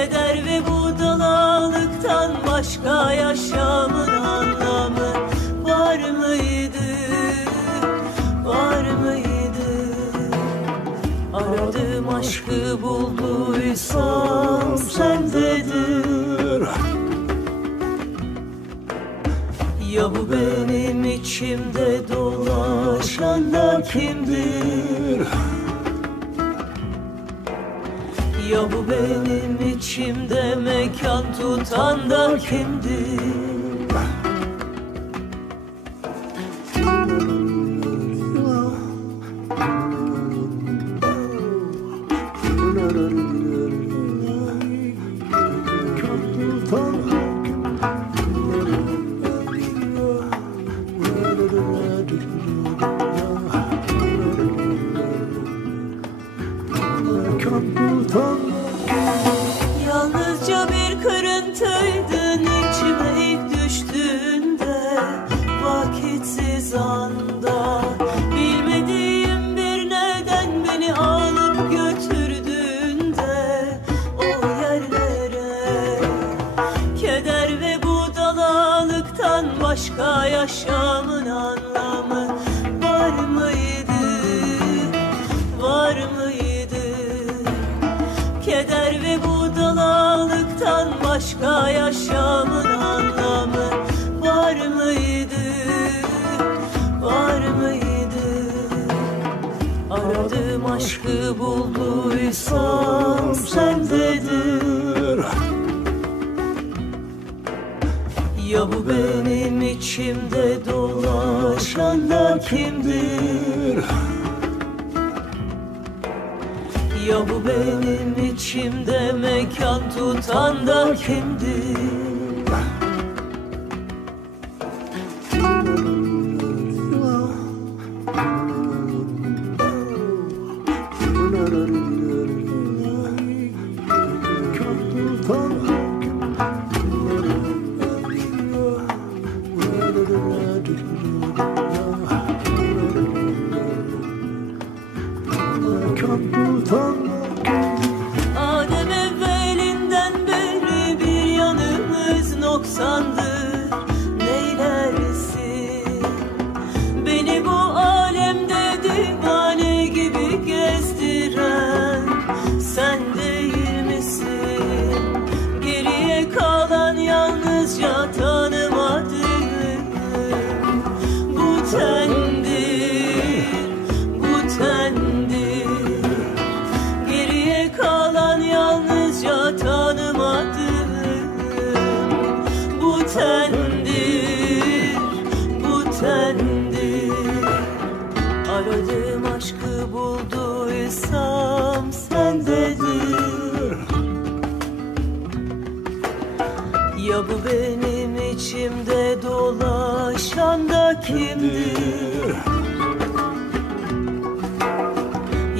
Keder ve budalalıktan başka yaşamın anlamı var mıydı? Var mıydı? Aradığım aşkı bulduysam sendedir. Ya bu benim içimde dolaşan da kimdir? Ya bu benim içimde mekan tutan da kimdir? Yalnızca bir kırıntıydın içime ilk düştüğünde, vakitsiz anda. Bilmediğim bir neden beni alıp götürdüğünde o yerlere. Keder ve budalalıktan başka yaşamın anlamı var mıydı? Var mıydı? Keder ve budalalıktan başka yaşamın anlamı var mıydı? Var mıydı? Aradığım aşkı bulduysam sendedir. Ya bu benim içimde dolaşan da kimdir? Ya bu benim içimde mekan tutan da kimdir? Adem evvelinden beri bir yanımız noksandır. Neylersin? Beni bu alemde divane gibi gezdiren sen değil misin? Geriye kalan yalnızca tanımadığım bu tendir, bu tendir. Geriye kalan yalnızca tanımadığım bu tendir, bu tendir. Aradığım aşkı bulduysam sendedir. Ya bu benim içimde dolaşan da kimdir?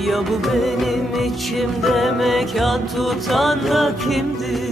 Ya bu benim içimde mekan tutan da kimdir?